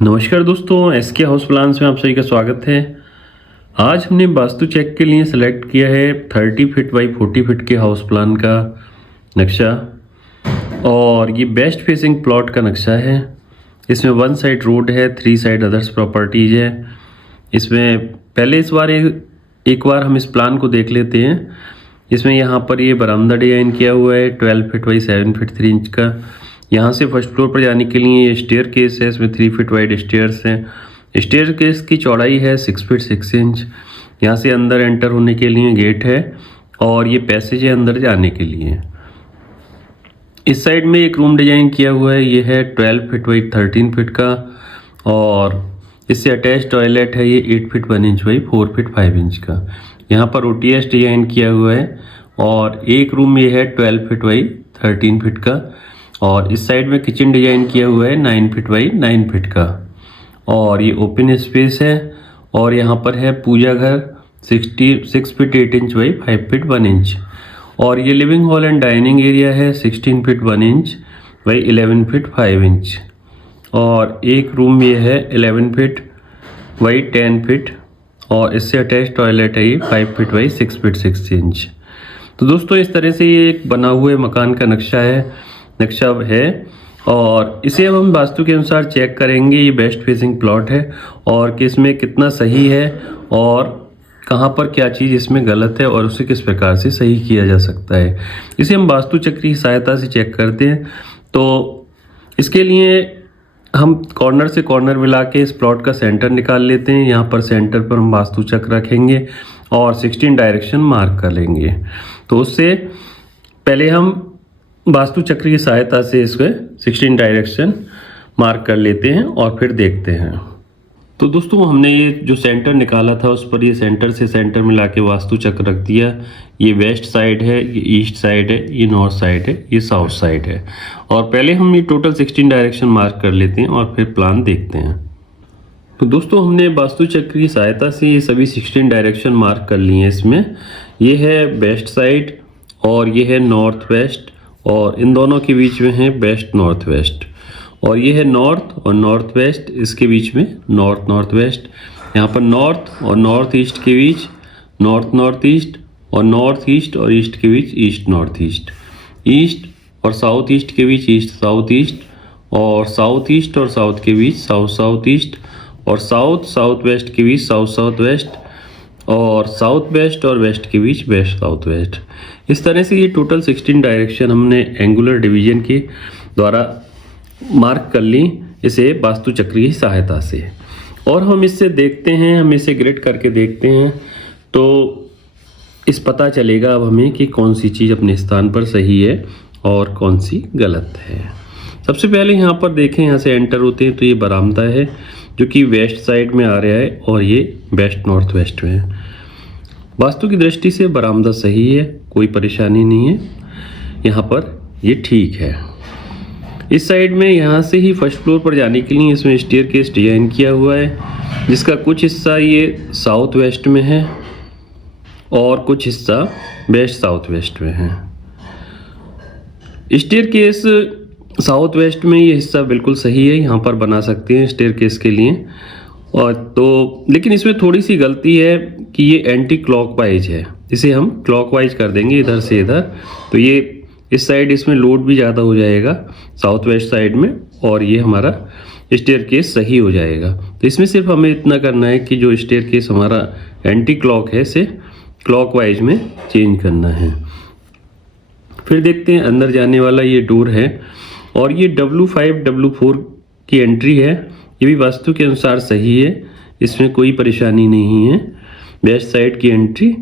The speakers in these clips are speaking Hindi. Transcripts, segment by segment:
नमस्कार दोस्तों, एसके हाउस प्लान्स में आप सभी का स्वागत है। आज हमने वास्तु चेक के लिए सेलेक्ट किया है 30 फीट बाई 40 फीट के हाउस प्लान का नक्शा और ये बेस्ट फेसिंग प्लॉट का नक्शा है। इसमें 1 साइड रोड है, 3 साइड अदर्स प्रॉपर्टीज है। इसमें पहले एक बार हम इस प्लान को देख लेते हैं। इसमें यहाँ पर ये बरामदा डिजाइन किया हुआ है 12 फीट बाई 7 फीट 3 इंच का। यहाँ से फर्स्ट फ्लोर पर जाने के लिए ये स्टेयर केस है, इसमें 3 फीट वाइड स्टेयर्स हैं। स्टेयर केस की चौड़ाई है 6 फीट 6 इंच। यहाँ से अंदर एंटर होने के लिए गेट है और ये पैसेज है अंदर जाने के लिए। इस साइड में एक रूम डिजाइन किया हुआ है, ये है 12 फीट बाई 13 फीट का और इससे अटैच टॉयलेट है ये 8 feet 1 inch by 4 feet 5 inch का। यहाँ पर OTS डिजाइन किया हुआ है और एक रूम ये है 12 फीट बाई 13 फीट का और इस साइड में किचन डिजाइन किया हुआ है 9 फीट बाई 9 फीट का और ये ओपन स्पेस है। और यहाँ पर है पूजा घर 6 feet 8 inch by 5 feet 1 inch और ये living hall and dining area है 16 feet 1 inch by 11 feet 5 inch और एक रूम ये है 11 फीट बाई 10 फीट और इससे अटैच टॉयलेट है ये 5 फीट बाई 6 फीट 6 इंच। तो दोस्तों इस तरह से ये एक बना हुए मकान का नक्शा है और इसे अब हम वास्तु के अनुसार चेक करेंगे। ये बेस्ट फेसिंग प्लॉट है और कि इसमें कितना सही है और कहाँ पर क्या चीज़ इसमें गलत है और उसे किस प्रकार से सही किया जा सकता है। इसे हम वास्तु चक्र की सहायता से चेक करते हैं। तो इसके लिए हम कॉर्नर से कॉर्नर मिला के इस प्लॉट का सेंटर निकाल लेते हैं। यहाँ पर सेंटर पर हम वास्तु चक्र रखेंगे और 16 डायरेक्शन मार्क कर लेंगे। तो उससे पहले हम वास्तु चक्र की सहायता से इसमें 16 डायरेक्शन मार्क कर लेते हैं और फिर देखते हैं। तो दोस्तों हमने ये जो सेंटर निकाला था उस पर ये सेंटर से सेंटर मिला के वास्तु चक्र रख दिया। ये वेस्ट साइड है, ये ईस्ट साइड है, ये नॉर्थ साइड है, ये साउथ साइड है और पहले हम ये टोटल 16 डायरेक्शन मार्क कर लेते हैं और फिर प्लान देखते हैं। तो दोस्तों हमने वास्तु चक्र की सहायता से ये सभी 16 डायरेक्शन मार्क कर लिए हैं। इसमें ये है वेस्ट साइड और ये है नॉर्थ वेस्ट और इन दोनों के बीच में है वेस्ट नॉर्थ वेस्ट और ये है नॉर्थ और नॉर्थ वेस्ट, इसके बीच में नॉर्थ नॉर्थ वेस्ट। यहाँ पर नॉर्थ और नॉर्थ ईस्ट के बीच नॉर्थ नॉर्थ ईस्ट और नॉर्थ ईस्ट और ईस्ट के बीच ईस्ट नॉर्थ ईस्ट, ईस्ट और साउथ ईस्ट के बीच ईस्ट साउथ ईस्ट और साउथ ईस्ट और साउथ के बीच साउथ साउथ ईस्ट और साउथ साउथ वेस्ट के बीच साउथ साउथ वेस्ट और साउथ वेस्ट और वेस्ट के बीच वेस्ट साउथ वेस्ट। इस तरह से ये टोटल 16 डायरेक्शन हमने एंगुलर डिवीजन के द्वारा मार्क कर ली इसे वास्तु चक्र की सहायता से। और हम इससे देखते हैं, हम इसे ग्रेड करके देखते हैं तो इस पता चलेगा अब हमें कि कौन सी चीज़ अपने स्थान पर सही है और कौन सी गलत है। सबसे पहले यहाँ पर देखें, यहाँ से एंटर होते हैं तो ये बरामदा है जो कि वेस्ट साइड में आ रहा है और ये वेस्ट नॉर्थ वेस्ट में है। वास्तु की दृष्टि से बरामदा सही है, कोई परेशानी नहीं है, यहाँ पर ये ठीक है। इस साइड में यहाँ से ही फर्स्ट फ्लोर पर जाने के लिए इसमें स्टेयर केस डिजाइन किया हुआ है जिसका कुछ हिस्सा ये साउथ वेस्ट में है और कुछ हिस्सा वेस्ट साउथ वेस्ट में है। स्टेयर केस साउथ वेस्ट में ये हिस्सा बिल्कुल सही है, यहाँ पर बना सकते हैं स्टेयर केस के लिए। और तो लेकिन इसमें थोड़ी सी गलती है कि ये एंटी क्लॉकवाइज है, इसे हम क्लॉकवाइज कर देंगे इधर से इधर, तो ये इस साइड इसमें लोड भी ज़्यादा हो जाएगा साउथ वेस्ट साइड में और ये हमारा स्टेयर केस सही हो जाएगा। तो इसमें सिर्फ हमें इतना करना है कि जो स्टेयर केस हमारा एंटी क्लॉक है इसे क्लॉकवाइज में चेंज करना है। फिर देखते हैं अंदर जाने वाला ये डोर है और ये W5 W4 की एंट्री है, ये भी वास्तु के अनुसार सही है, इसमें कोई परेशानी नहीं है, वेस्ट साइड की एंट्री।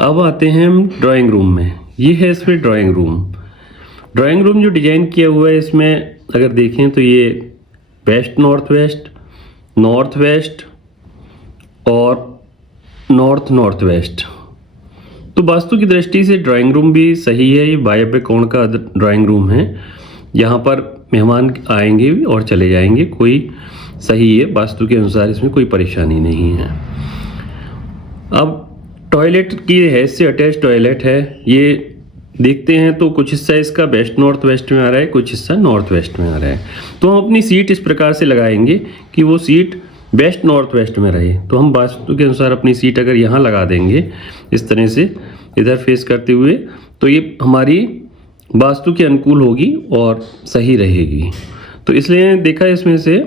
अब आते हैं हम ड्राइंग रूम में। ये है इसमें ड्राइंग रूम जो डिजाइन किया हुआ है इसमें अगर देखें तो ये west north west, north west और नॉर्थ नॉर्थ वेस्ट। तो वास्तु की दृष्टि से ड्राइंग रूम भी सही है, ये वायव्य कोण का ड्राइंग रूम है, यहाँ पर मेहमान आएंगे और चले जाएंगे, कोई सही है, वास्तु के अनुसार इसमें कोई परेशानी नहीं है। अब टॉयलेट की हैज से अटैच टॉयलेट है, ये देखते हैं तो कुछ हिस्सा इसका वेस्ट नॉर्थ वेस्ट में आ रहा है, कुछ हिस्सा नॉर्थ वेस्ट में आ रहा है। तो हम अपनी सीट इस प्रकार से लगाएंगे कि वो सीट वेस्ट नॉर्थ वेस्ट में रहे। तो हम वास्तु के अनुसार अपनी सीट अगर यहाँ लगा देंगे इस तरह से इधर फेस करते हुए, तो ये हमारी वास्तु के अनुकूल होगी और सही रहेगी। तो इसलिए देखा इसमें से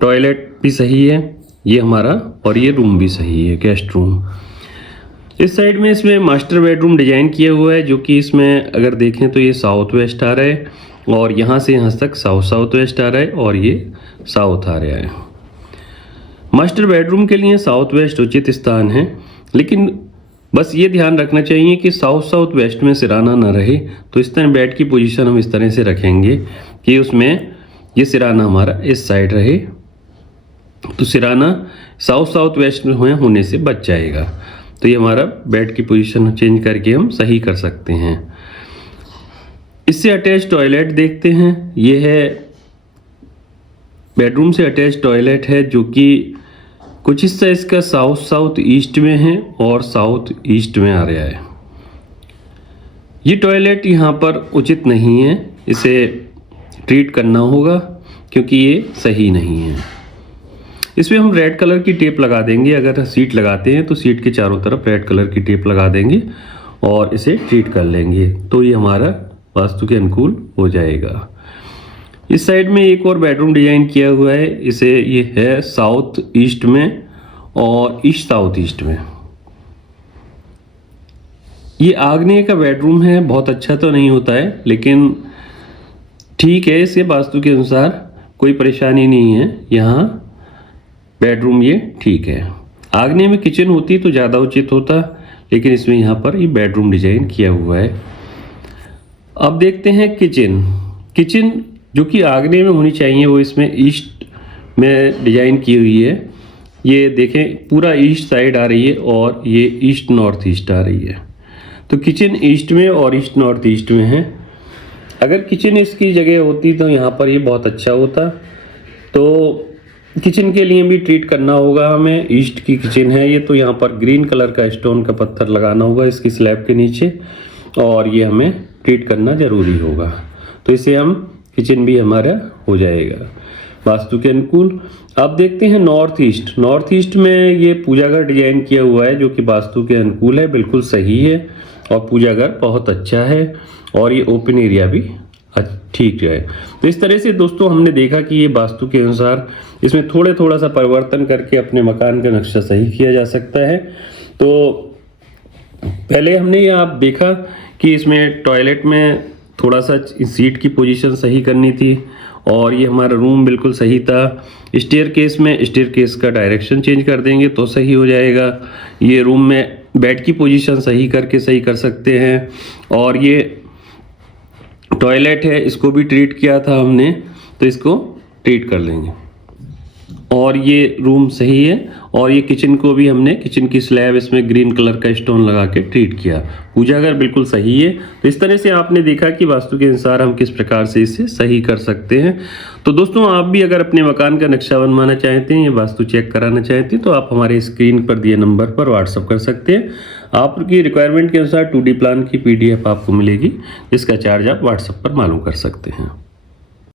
टॉयलेट भी सही है ये हमारा, और ये रूम भी सही है, गेस्ट रूम। इस साइड में इसमें मास्टर बेडरूम डिजाइन किया हुआ है, जो कि इसमें अगर देखें तो ये साउथ वेस्ट आ रहा है, और यहाँ से यहाँ तक साउथ साउथ वेस्ट आ रहा है, और ये साउथ आ रहा है। मास्टर बेडरूम के लिए साउथ वेस्ट उचित स्थान है, लेकिन बस ये ध्यान रखना चाहिए कि साउथ साउथ वेस्ट में सिराना ना रहे। तो इस तरह बेड की पोजीशन हम इस तरह से रखेंगे कि उसमें ये सिराना हमारा इस साइड रहे, तो सिराना साउथ साउथ वेस्ट में होने से बच जाएगा। तो ये हमारा बेड की पोजीशन चेंज करके हम सही कर सकते हैं। इससे अटैच टॉयलेट देखते हैं। ये है बेडरूम से अटैच टॉयलेट है, जो कि कुछ हिस्सा इसका साउथ साउथ ईस्ट में है और साउथ ईस्ट में आ रहा है। ये टॉयलेट यहाँ पर उचित नहीं है, इसे ट्रीट करना होगा क्योंकि ये सही नहीं है। इसमें हम रेड कलर की टेप लगा देंगे। अगर सीट लगाते हैं तो सीट के चारों तरफ रेड कलर की टेप लगा देंगे और इसे ट्रीट कर लेंगे, तो ये हमारा वास्तु के अनुकूल हो जाएगा। इस साइड में एक और बेडरूम डिजाइन किया हुआ है, इसे ये है साउथ ईस्ट में और ईस्ट साउथ ईस्ट में। ये आग्नेय का बेडरूम है, बहुत अच्छा तो नहीं होता है लेकिन ठीक है, इसे वास्तु के अनुसार कोई परेशानी नहीं है। यहाँ बेडरूम ये ठीक है। आग्नेय में किचन होती तो ज़्यादा उचित होता, लेकिन इसमें यहाँ पर ये बेडरूम डिजाइन किया हुआ है। अब देखते हैं किचन। किचन जो कि आग्नेय में होनी चाहिए वो इसमें ईस्ट में डिजाइन की हुई है। ये देखें पूरा ईस्ट साइड आ रही है और ये ईस्ट नॉर्थ ईस्ट आ रही है। तो किचन ईस्ट में और ईस्ट नॉर्थ ईस्ट में है। अगर किचन इसकी जगह होती तो यहाँ पर ये बहुत अच्छा होता। तो किचन के लिए भी ट्रीट करना होगा हमें। ईस्ट की किचन है ये, तो यहाँ पर ग्रीन कलर का स्टोन का पत्थर लगाना होगा इसकी स्लैब के नीचे, और ये हमें ट्रीट करना ज़रूरी होगा। तो इसे हम किचन भी हमारा हो जाएगा वास्तु के अनुकूल। अब देखते हैं नॉर्थ ईस्ट। नॉर्थ ईस्ट में ये पूजा घर डिजाइन किया हुआ है, जो कि वास्तु के अनुकूल है, बिल्कुल सही है, और पूजा घर बहुत अच्छा है, और ये ओपन एरिया भी ठीक है। तो इस तरह से दोस्तों हमने देखा कि ये वास्तु के अनुसार इसमें थोड़ा सा परिवर्तन करके अपने मकान का नक्शा सही किया जा सकता है। तो पहले हमने ये आप देखा कि इसमें टॉयलेट में थोड़ा सा सीट की पोजीशन सही करनी थी, और ये हमारा रूम बिल्कुल सही था। स्टेयरकेस में स्टेयरकेस का डायरेक्शन चेंज कर देंगे तो सही हो जाएगा। ये रूम में बेड की पोजीशन सही करके सही कर सकते हैं, और ये टॉयलेट है इसको भी ट्रीट किया था हमने, तो इसको ट्रीट कर लेंगे। और ये रूम सही है, और ये किचन को भी हमने किचन की स्लैब इसमें ग्रीन कलर का स्टोन लगा के ट्रीट किया। पूजा घर बिल्कुल सही है। तो इस तरह से आपने देखा कि वास्तु के अनुसार हम किस प्रकार से इसे सही कर सकते हैं। तो दोस्तों आप भी अगर अपने मकान का नक्शा बनवाना चाहते हैं या वास्तु चेक कराना चाहते हैं तो आप हमारे स्क्रीन पर दिए नंबर पर व्हाट्सअप कर सकते हैं। आपकी रिक्वायरमेंट के अनुसार 2D प्लान की PDF आपको मिलेगी, जिसका चार्ज आप व्हाट्सएप पर मालूम कर सकते हैं।